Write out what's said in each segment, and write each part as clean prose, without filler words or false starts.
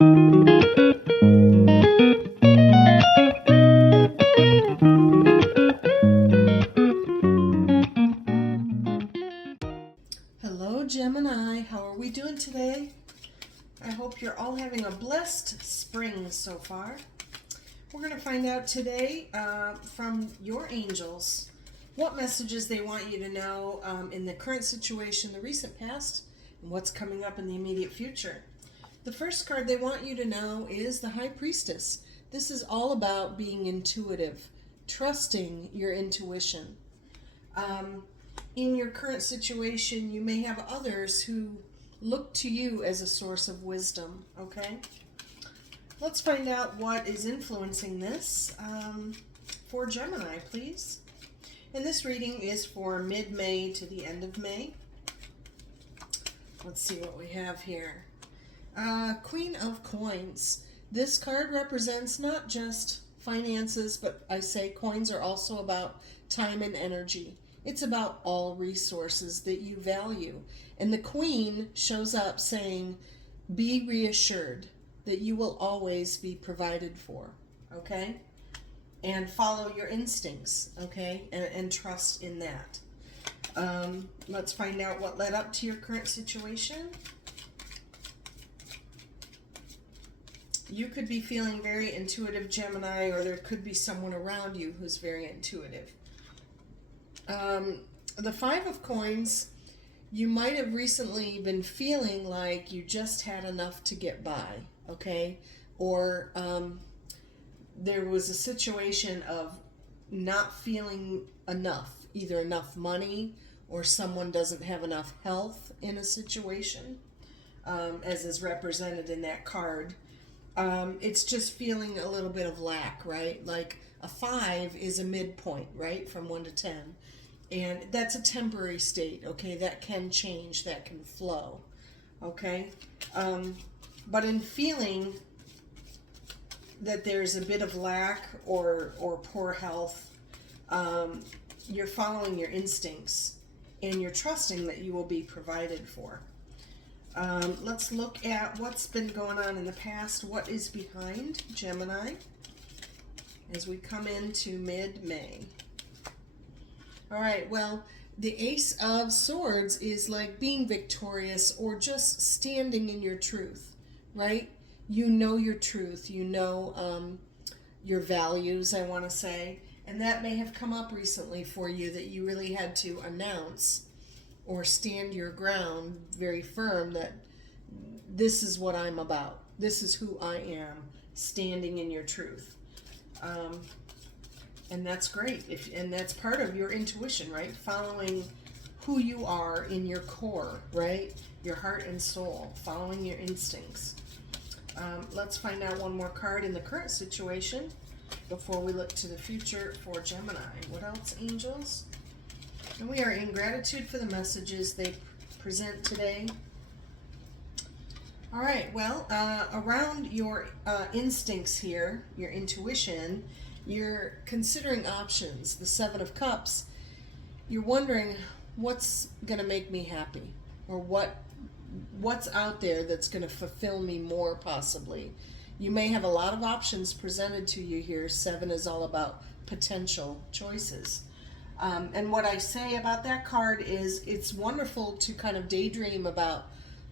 Hello Gemini, how are we doing today? I hope you're all having a blessed spring so far. We're going to find out today from your angels what messages they want you to know in the current situation, the recent past, and what's coming up in the immediate future. The first card they want you to know is the High Priestess. This is all about being intuitive, trusting your intuition. In your current situation, you may have others who look to you as a source of wisdom, okay? Let's find out what is influencing this for Gemini, please. And this reading is for mid-May to the end of May. Let's see what we have here. Queen of Coins. This card represents not just finances, but I say coins are also about time and energy. It's about all resources that you value. And the Queen shows up saying, be reassured that you will always be provided for, okay? And follow your instincts, okay? And trust in that. Let's find out what led up to your current situation. You could be feeling very intuitive, Gemini, or there could be someone around you who's very intuitive. The Five of Coins, you might have recently been feeling like you just had enough to get by, okay? Or there was a situation of not feeling enough, either enough money or someone doesn't have enough health in a situation, as is represented in that card. It's just feeling a little bit of lack, right? Like a 5 is a midpoint, right? From 1 to 10. And that's a temporary state, okay? That can change, that can flow, okay? But in feeling that there's a bit of lack or poor health, you're following your instincts and you're trusting that you will be provided for. Let's look at what's been going on in the past. What is behind Gemini as we come into mid-May? All right, well, the Ace of Swords is like being victorious or just standing in your truth, right? You know your truth. You know your values, I want to say. And that may have come up recently for you that you really had to announce or stand your ground very firm that this is what I'm about. This is who I am, standing in your truth. And that's great. And that's part of your intuition, right? Following who you are in your core, right? Your heart and soul, following your instincts. Let's find out one more card in the current situation before we look to the future for Gemini. What else, angels? And we are in gratitude for the messages they present today. All right, well, around your instincts here, your intuition, you're considering options. The Seven of Cups, you're wondering what's going to make me happy, or what's out there that's going to fulfill me more, possibly. You may have a lot of options presented to you here. 7 is all about potential choices. And what I say about that card is it's wonderful to kind of daydream about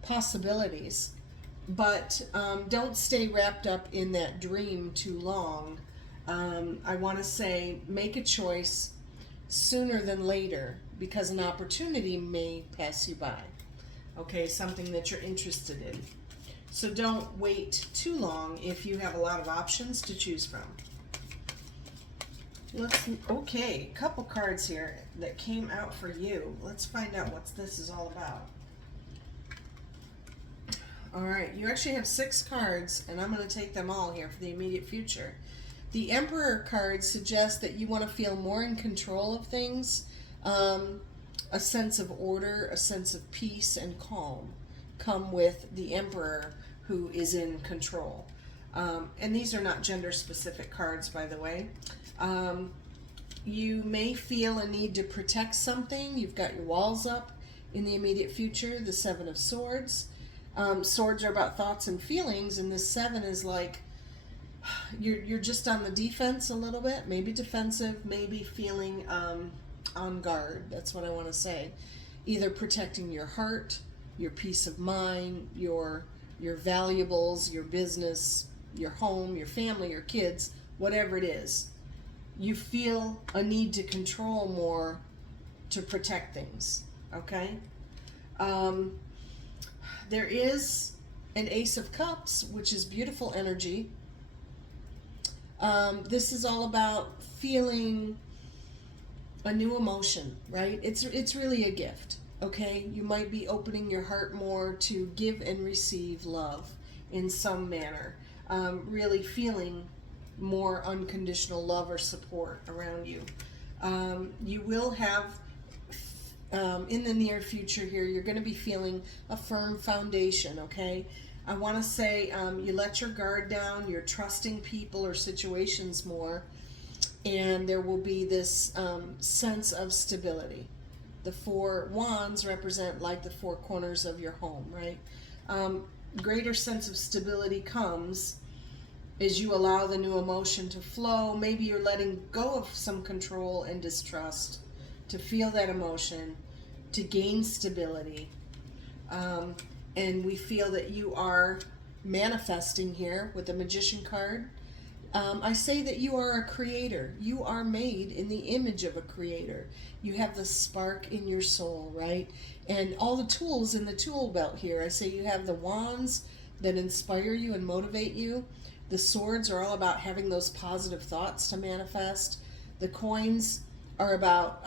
possibilities, but don't stay wrapped up in that dream too long. I want to say make a choice sooner than later, because an opportunity may pass you by. Okay, something that you're interested in. So don't wait too long if you have a lot of options to choose from. Okay, a couple cards here that came out for you. Let's find out what this is all about. All right, you actually have 6 cards, and I'm going to take them all here for the immediate future. The Emperor card suggests that you want to feel more in control of things, a sense of order, a sense of peace and calm come with the Emperor who is in control. And these are not gender-specific cards, by the way. You may feel a need to protect something. You've got your walls up in the immediate future, the 7 of Swords. Swords are about thoughts and feelings, and this 7 is like you're just on the defense a little bit, maybe defensive, maybe feeling on guard. That's what I want to say. Either protecting your heart, your peace of mind, your valuables, your business, your home, your family, your kids, whatever it is. You feel a need to control more to protect things, okay? There is an Ace of Cups, which is beautiful energy. This is all about feeling a new emotion, right? It's really a gift, okay? You might be opening your heart more to give and receive love in some manner. Really feeling more unconditional love or support around you. You will have, in the near future here, you're going to be feeling a firm foundation, okay? I want to say you let your guard down, you're trusting people or situations more, and there will be this sense of stability. The 4 wands represent like the 4 corners of your home, right? Greater sense of stability comes as you allow the new emotion to flow. Maybe you're letting go of some control and distrust to feel that emotion, to gain stability. And we feel that you are manifesting here with the Magician card. I say that you are a creator. You are made in the image of a creator. You have the spark in your soul, right? And all the tools in the tool belt here. I say you have the wands that inspire you and motivate you. The swords are all about having those positive thoughts to manifest. The coins are about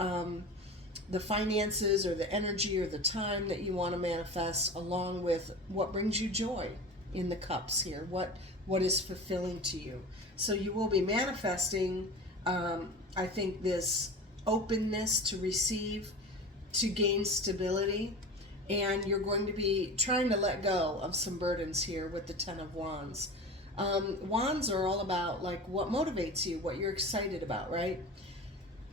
the finances or the energy or the time that you want to manifest, along with what brings you joy in the cups here, what is fulfilling to you. So you will be manifesting, I think, this openness to receive, to gain stability, and you're going to be trying to let go of some burdens here with the 10 of Wands. Wands are all about like what motivates you, what you're excited about, right?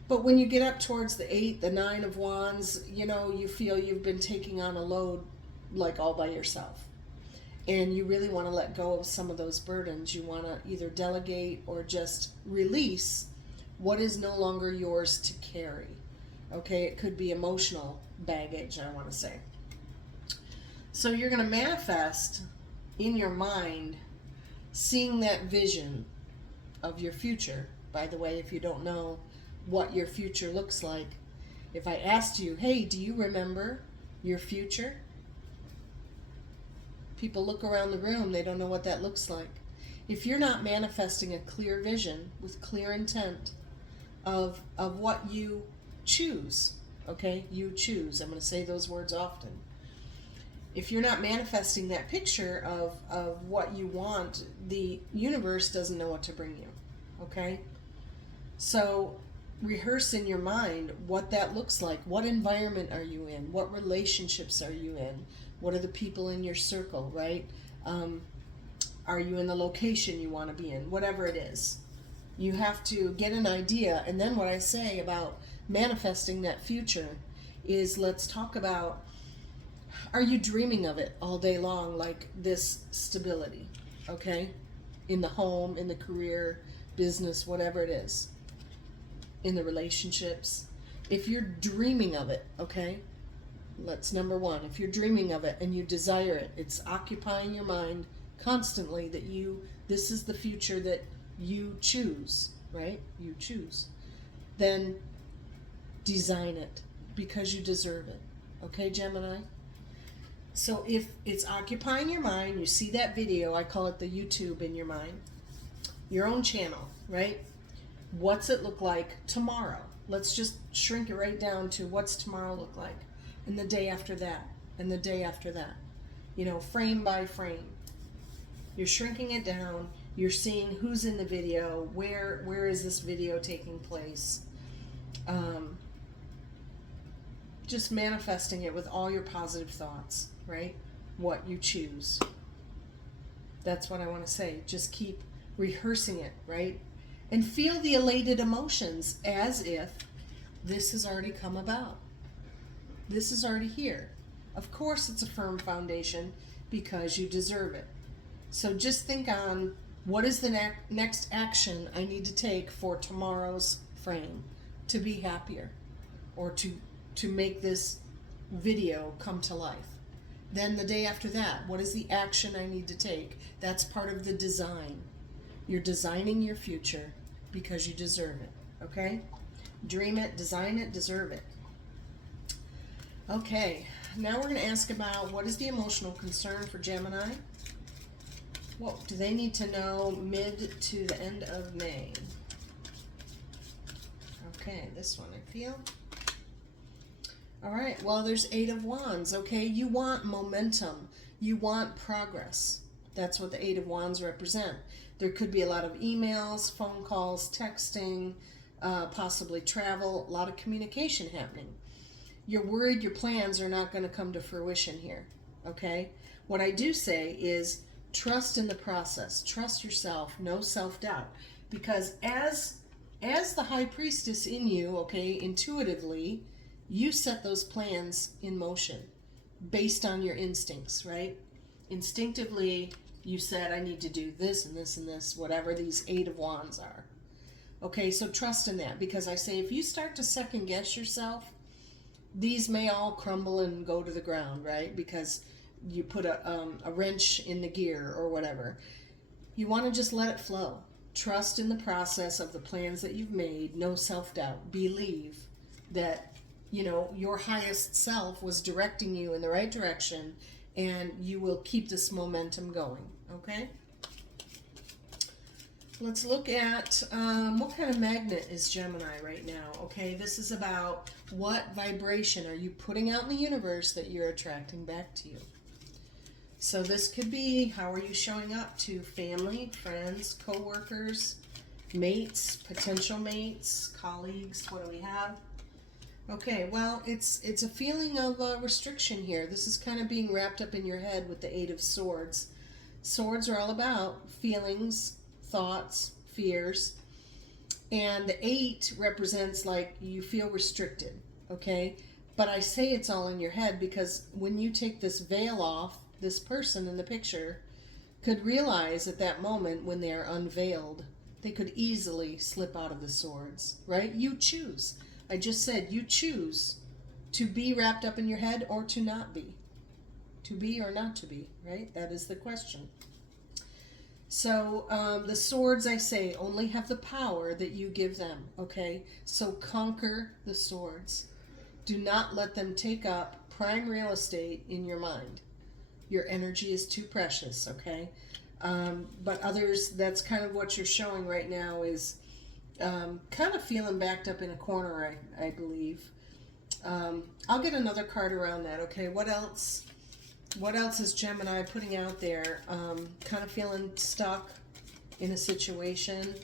But when you get up towards the 8, the 9 of Wands, you know, you feel you've been taking on a load like all by yourself. And you really want to let go of some of those burdens. You want to either delegate or just release what is no longer yours to carry. Okay, it could be emotional baggage, I want to say. So you're going to manifest in your mind, seeing that vision of your future. By the way, if you don't know what your future looks like, if I asked you, hey, do you remember your future? People look around the room, they don't know what that looks like. If you're not manifesting a clear vision with clear intent of what you choose, okay? You choose. I'm going to say those words often. If you're not manifesting that picture of what you want, the universe doesn't know what to bring you, okay? So rehearse in your mind what that looks like. What environment are you in? What relationships are you in? What are the people in your circle, right? Are you in the location you want to be in? Whatever it is. You have to get an idea. And then what I say about manifesting that future is, let's talk about, are you dreaming of it all day long, like this stability, okay? In the home, in the career, business, whatever it is. In the relationships. If you're dreaming of it, okay? That's number 1. If you're dreaming of it and you desire it, it's occupying your mind constantly that this is the future that you choose, right? You choose. Then design it because you deserve it. Okay, Gemini? So if it's occupying your mind, you see that video, I call it the YouTube in your mind, your own channel, right? What's it look like tomorrow? Let's just shrink it right down to what's tomorrow look like, and the day after that, and the day after that. You know, frame by frame. You're shrinking it down. You're seeing who's in the video, where is this video taking place. Just manifesting it with all your positive thoughts, right? What you choose. That's what I want to say. Just keep rehearsing it, right? And feel the elated emotions as if this has already come about. This is already here. Of course it's a firm foundation because you deserve it. So just think on, what is the next action I need to take for tomorrow's frame to be happier, or to make this video come to life. Then the day after that, what is the action I need to take? That's part of the design. You're designing your future because you deserve it, okay? Dream it, design it, deserve it. Okay, now we're going to ask about, what is the emotional concern for Gemini? What do they need to know mid to the end of May? Okay, this one I feel. All right, well, there's 8 of Wands, okay? You want momentum. You want progress. That's what the 8 of Wands represent. There could be a lot of emails, phone calls, texting, possibly travel, a lot of communication happening. You're worried your plans are not going to come to fruition here, okay? What I do say is trust in the process. Trust yourself. No self-doubt. Because as the High Priestess in you, okay, intuitively, you set those plans in motion based on your instincts, right? Instinctively, you said, I need to do this and this and this, whatever these 8 of Wands are. Okay, so trust in that, because I say if you start to second guess yourself, these may all crumble and go to the ground, right? Because you put a wrench in the gear or whatever. You want to just let it flow. Trust in the process of the plans that you've made. No self-doubt. Believe that, you know, your highest self was directing you in the right direction, and you will keep this momentum going, okay? Let's look at what kind of magnet is Gemini right now, okay? This is about what vibration are you putting out in the universe that you're attracting back to you. So this could be, how are you showing up to family, friends, co-workers, mates, potential mates, colleagues? What do we have? Okay, well, it's a feeling of restriction here. This is kind of being wrapped up in your head with the 8 of Swords. Swords are all about feelings, thoughts, fears. And the 8 represents like you feel restricted, okay? But I say it's all in your head because when you take this veil off, this person in the picture could realize at that moment when they're unveiled, they could easily slip out of the swords, right? You choose. I just said you choose to be wrapped up in your head or to not be. To be or not to be, right? That is the question. So the swords, I say, only have the power that you give them, okay? So conquer the swords. Do not let them take up prime real estate in your mind. Your energy is too precious, okay? But others, that's kind of what you're showing right now is kind of feeling backed up in a corner, I believe. I'll get another card around that, okay? What else? What else is Gemini putting out there? Kind of feeling stuck in a situation.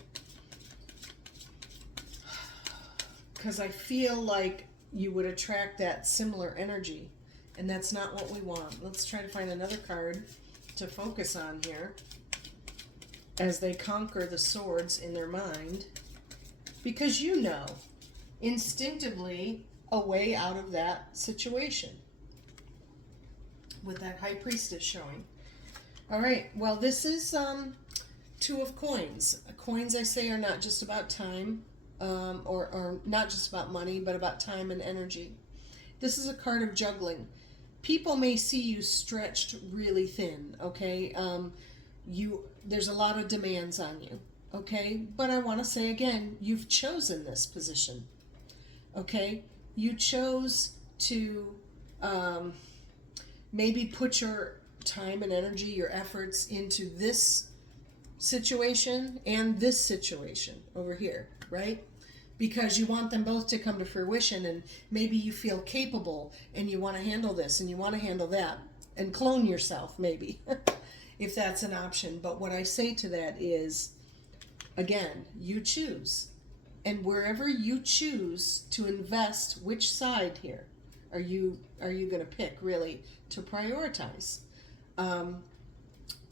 Because I feel like you would attract that similar energy. And that's not what we want. Let's try to find another card to focus on here. As they conquer the swords in their mind. Because you know, instinctively, a way out of that situation. With that High Priestess showing. All right, well, this is 2 of Coins. Coins, I say, are not just about time, or not just about money, but about time and energy. This is a card of juggling. People may see you stretched really thin, okay? There's a lot of demands on you, okay? But I want to say again, you've chosen this position, okay? You chose to maybe put your time and energy, your efforts into this situation and this situation over here, right? Because you want them both to come to fruition, and maybe you feel capable and you want to handle this and you want to handle that and clone yourself maybe, if that's an option. But what I say to that is, again, you choose. And wherever you choose to invest, which side here are you going to pick really to prioritize?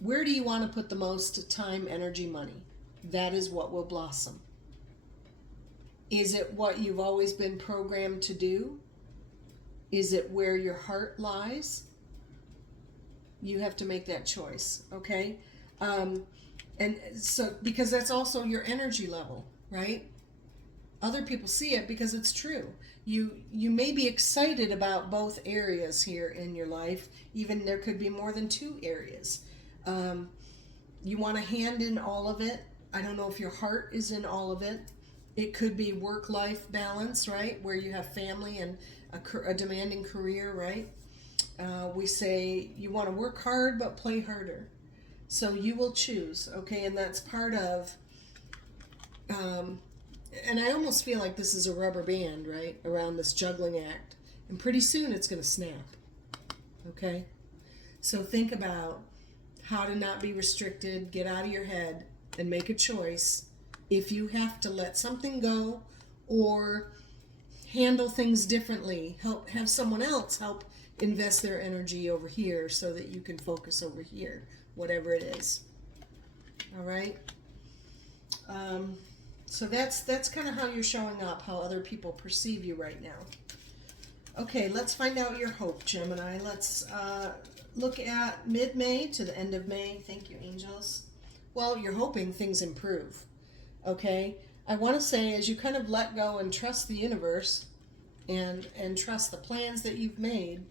Where do you want to put the most time, energy, money? That is what will blossom. Is it what you've always been programmed to do? Is it where your heart lies? You have to make that choice, okay? And so, because that's also your energy level, right? Other people see it because it's true. You may be excited about both areas here in your life. Even there could be more than two areas. You want to hand in all of it. I don't know if your heart is in all of it. It could be work-life balance, right? Where you have family and a demanding career, right? We say you want to work hard but play harder. So you will choose, okay? And that's part of, and I almost feel like this is a rubber band, right? Around this juggling act. And pretty soon it's going to snap, okay? So think about how to not be restricted, get out of your head, and make a choice. If you have to let something go or handle things differently, have someone else help invest their energy over here so that you can focus over here, whatever it is. All right? So that's kind of how you're showing up, how other people perceive you right now. Okay, let's find out your hope, Gemini. Let's look at mid-May to the end of May. Thank you, angels. Well, you're hoping things improve, okay? I want to say as you kind of let go and trust the universe and trust the plans that you've made,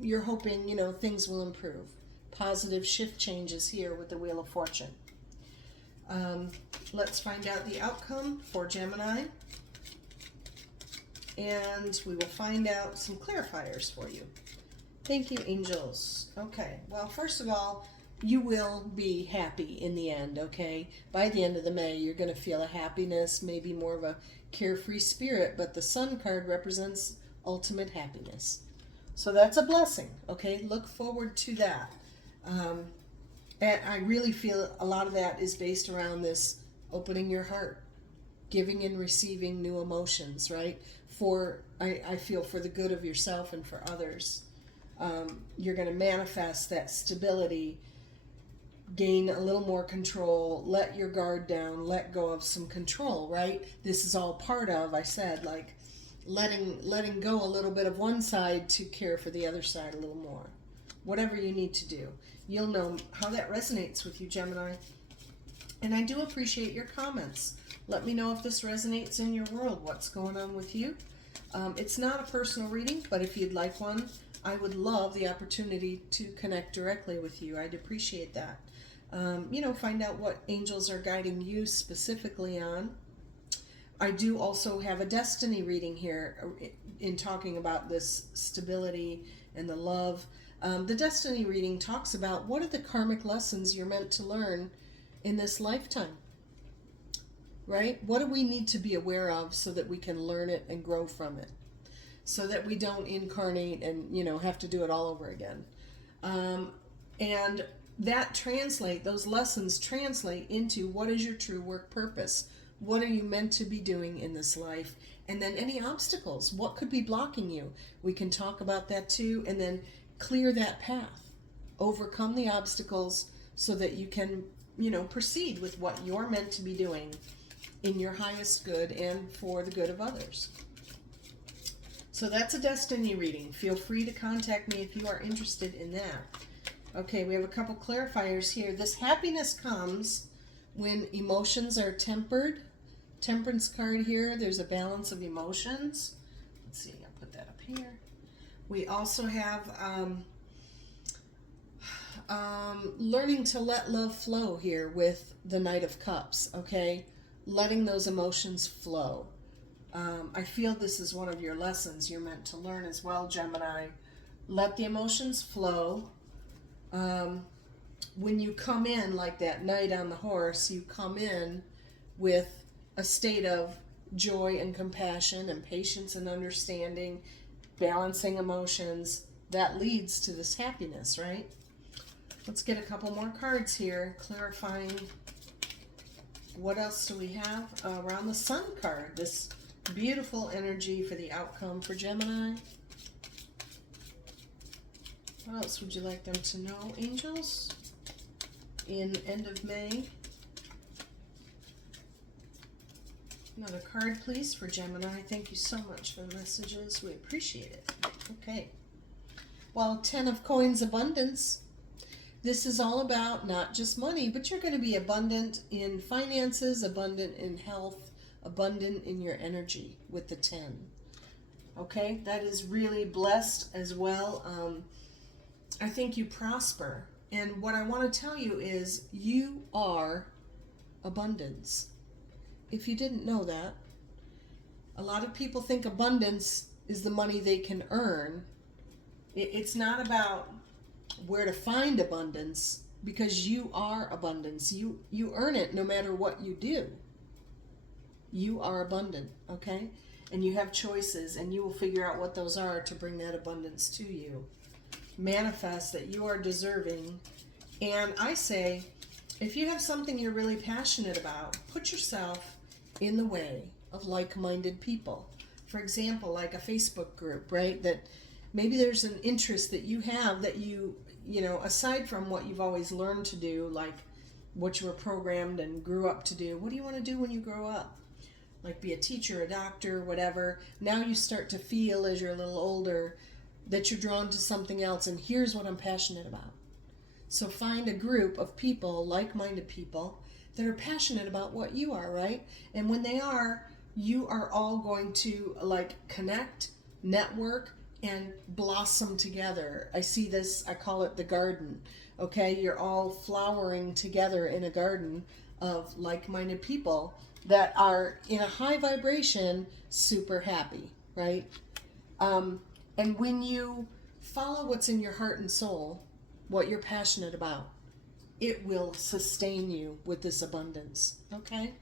you're hoping, things will improve. Positive shift changes here with the Wheel of Fortune. Let's find out the outcome for Gemini. And we will find out some clarifiers for you. Thank you, angels. Okay, well, first of all, you will be happy in the end, okay? By the end of the May, you're going to feel a happiness, maybe more of a carefree spirit, but the Sun card represents ultimate happiness. So that's a blessing, okay? Look forward to that. And I really feel a lot of that is based around this opening your heart, giving and receiving new emotions, right? I feel for the good of yourself and for others. You're going to manifest that stability, gain a little more control, let your guard down, let go of some control, right? This is all part of, I said, like letting go a little bit of one side to care for the other side a little more. Whatever you need to do. You'll know how that resonates with you, Gemini. And I do appreciate your comments. Let me know if this resonates in your world. What's going on with you? It's not a personal reading, but if you'd like one, I would love the opportunity to connect directly with you. I'd appreciate that. Find out what angels are guiding you specifically on. I do also have a destiny reading here in talking about this stability and the love. The destiny reading talks about what are the karmic lessons you're meant to learn in this lifetime, right? What do we need to be aware of so that we can learn it and grow from it, so that we don't incarnate and, have to do it all over again. And those lessons translate into what is your true work purpose? What are you meant to be doing in this life? And then any obstacles, what could be blocking you? We can talk about that too, and then clear that path, overcome the obstacles so that you can, proceed with what you're meant to be doing in your highest good and for the good of others. So that's a destiny reading. Feel free to contact me if you are interested in that. Okay, we have a couple clarifiers here. This happiness comes when emotions are tempered. Temperance card here, there's a balance of emotions. Let's see, I'll put that up here. We also have learning to let love flow here with the Knight of Cups, okay? Letting those emotions flow. I feel this is one of your lessons you're meant to learn as well, Gemini. Let the emotions flow. When you come in like that knight on the horse, you come in with a state of joy and compassion and patience and understanding, balancing emotions. That leads to this happiness, right? Let's get a couple more cards here, clarifying what else do we have around the Sun card. This beautiful energy for the outcome for Gemini. What else would you like them to know, angels, in end of May? Another card, please, for Gemini. Thank you so much for the messages. We appreciate it. Okay. Well, 10 of coins abundance. This is all about not just money, but you're going to be abundant in finances, abundant in health, abundant in your energy with the 10. Okay, that is really blessed as well. I think you prosper. And what I want to tell you is you are abundance. If you didn't know that, a lot of people think abundance is the money they can earn. It's not about where to find abundance, because you are abundance. You earn it no matter what you do. You are abundant, okay? And you have choices, and you will figure out what those are to bring that abundance to you. Manifest that you are deserving. And I say, if you have something you're really passionate about, put yourself in the way of like-minded people. For example, like a Facebook group, right? That maybe there's an interest that you have that you know, aside from what you've always learned to do, like what you were programmed and grew up to do, what do you want to do when you grow up? Like be a teacher, a doctor, whatever. Now you start to feel as you're a little older that you're drawn to something else, and here's what I'm passionate about. So find a group of people, like-minded people, that are passionate about what you are, right? And when they are, you are all going to like connect, network, and blossom together. I see this, I call it the garden. Okay, you're all flowering together in a garden of like-minded people that are in a high vibration, super happy, right? And when you follow what's in your heart and soul, what you're passionate about, it will sustain you with this abundance, okay?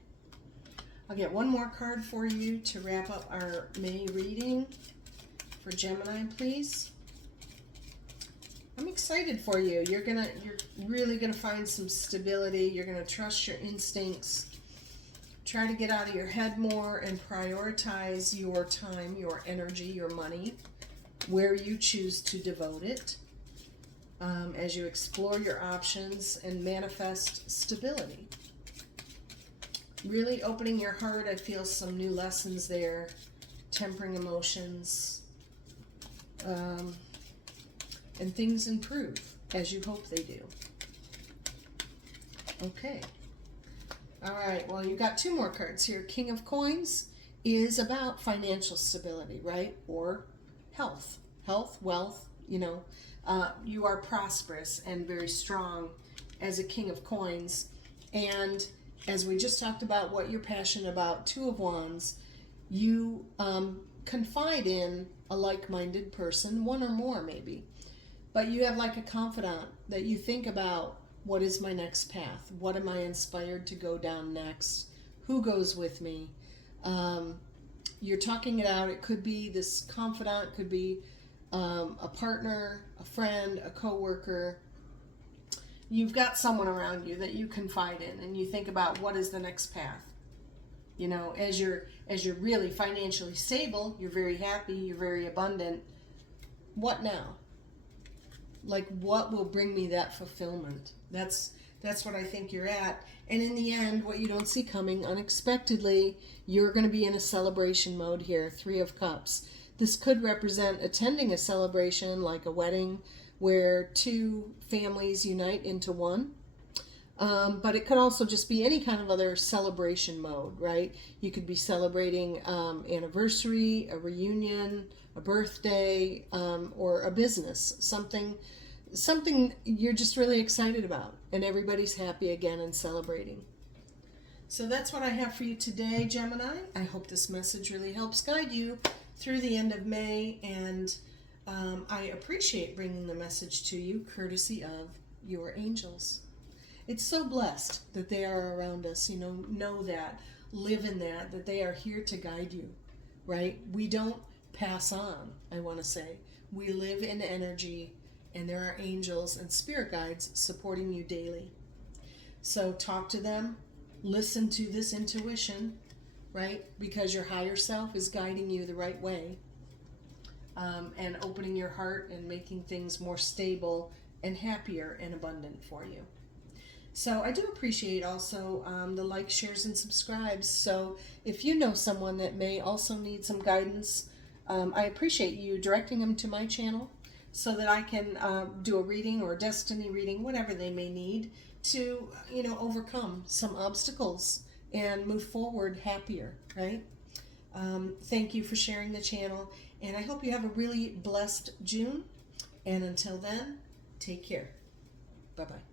I'll get one more card for you to wrap up our May reading for Gemini, please. I'm excited for you. You're really gonna find some stability. You're gonna trust your instincts. Try to get out of your head more and prioritize your time, your energy, your money, where you choose to devote it, as you explore your options and manifest stability. Really opening your heart. I feel some new lessons there. Tempering emotions. And things improve as you hope they do. Okay. All right. Well, you got two more cards here. King of Coins is about financial stability, right? Or health. Health, wealth, you know. You are prosperous and very strong as a King of Coins. And as we just talked about what you're passionate about, Two of Wands, you confide in a like-minded person, one or more maybe. But you have like a confidant that you think about, what is my next path? What am I inspired to go down next? Who goes with me? You're talking it out. It could be this confidant, could be a partner, a friend, a coworker. You've got someone around you that you confide in, and you think about what is the next path. You know, as you're really financially stable, you're very happy, you're very abundant. What now? Like, what will bring me that fulfillment? That's what I think you're at. And in the end, what you don't see coming unexpectedly, you're going to be in a celebration mode here. Three of Cups. This could represent attending a celebration like a wedding where two families unite into one. But it could also just be any kind of other celebration mode, right? You could be celebrating anniversary, a reunion, a birthday, or a business, something you're just really excited about, and everybody's happy again and celebrating. So that's what I have for you today, Gemini. I hope this message really helps guide you through the end of May, and I appreciate bringing the message to you courtesy of your angels. It's so blessed that they are around us, know that, live in that they are here to guide you, right? We don't pass on, I want to say. We live in energy, and there are angels and spirit guides supporting you daily. So talk to them, listen to this intuition, right? Because your higher self is guiding you the right way, and opening your heart and making things more stable and happier and abundant for you. So I do appreciate also the likes, shares, and subscribes. So if you know someone that may also need some guidance, I appreciate you directing them to my channel so that I can do a reading or a destiny reading, whatever they may need to, overcome some obstacles and move forward happier, right? Thank you for sharing the channel, and I hope you have a really blessed June. And until then, take care. Bye-bye.